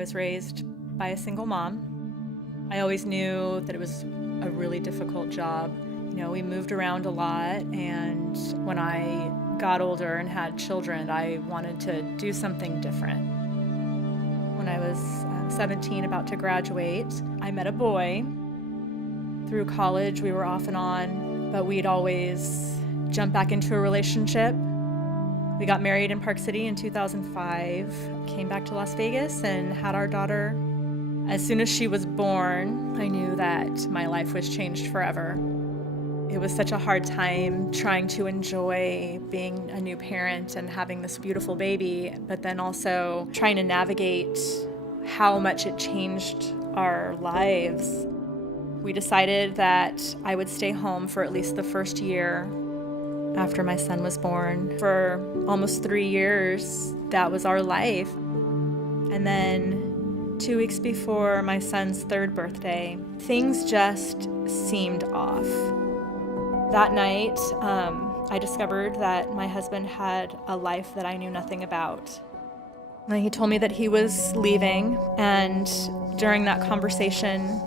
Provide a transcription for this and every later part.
I was raised by a single mom. I always knew that it was a really difficult job. We moved around a lot, and when I got older and had children, I wanted to do something different. When I was 17, about to graduate, I met a boy. Through college, we were off and on, but we'd always jump back into a relationship. We got married in Park City in 2005, came back to Las Vegas and had our daughter. As soon as she was born, I knew that my life was changed forever. It was such a hard time trying to enjoy being a new parent and having this beautiful baby, but then also trying to navigate how much it changed our lives. We decided that I would stay home for at least the first year after my son was born. For almost 3 years, that was our life. And then 2 weeks before my son's 3rd birthday, things just seemed off. That night, I discovered that my husband had a life that I knew nothing about. He told me that he was leaving, and during that conversation,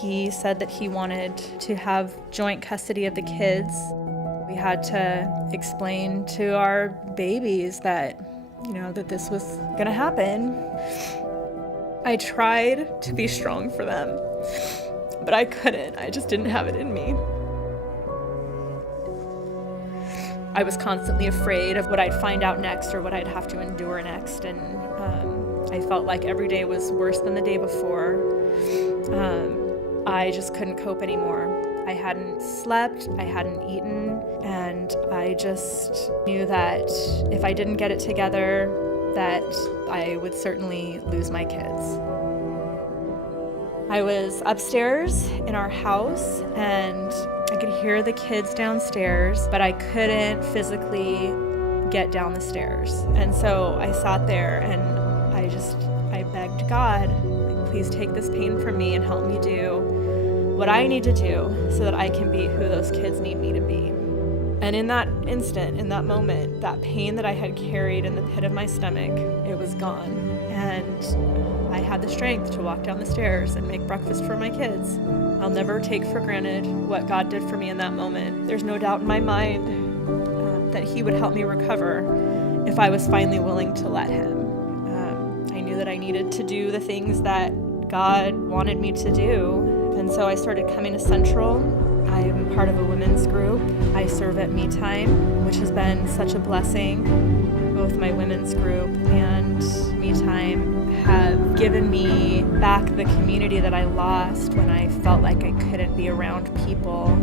he said that he wanted to have joint custody of the kids. We had to explain to our babies that, that this was gonna happen. I tried to be strong for them, but I couldn't. I just didn't have it in me. I was constantly afraid of what I'd find out next or what I'd have to endure next, and I felt like every day was worse than the day before. I just couldn't cope anymore. I hadn't slept, I hadn't eaten, and I just knew that if I didn't get it together, that I would certainly lose my kids. I was upstairs in our house, and I could hear the kids downstairs, but I couldn't physically get down the stairs. And so I sat there and I begged God, please take this pain from me and help me do what I need to do so that I can be who those kids need me to be. And in that instant, in that moment, that pain that I had carried in the pit of my stomach, it was gone. And I had the strength to walk down the stairs and make breakfast for my kids. I'll never take for granted what God did for me in that moment. There's no doubt in my mind that He would help me recover if I was finally willing to let Him. I knew that I needed to do the things that God wanted me to do, and so I started coming to Central. I'm part of a women's group. I serve at Me Time, which has been such a blessing. Both my women's group and Me Time have given me back the community that I lost when I felt like I couldn't be around people.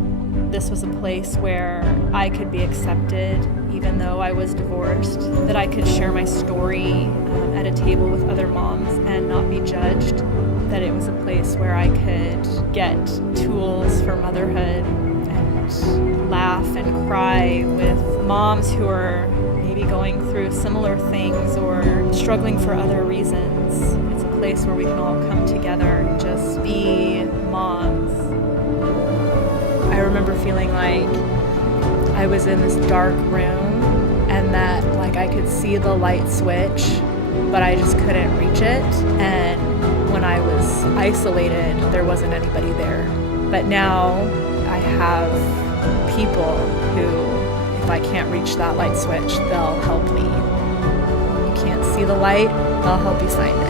This was a place where I could be accepted even though I was divorced, that I could share my story at a table with other moms and not be judged, that it was a place where I could get tools for motherhood and laugh and cry with moms who are maybe going through similar things or struggling for other reasons. It's a place where we can all come together and just be moms. I remember feeling like I was in this dark room and that I could see the light switch, but I just couldn't reach it. And when I was isolated, there wasn't anybody there. But now I have people who, if I can't reach that light switch, they'll help me. When you can't see the light, they'll help you find it.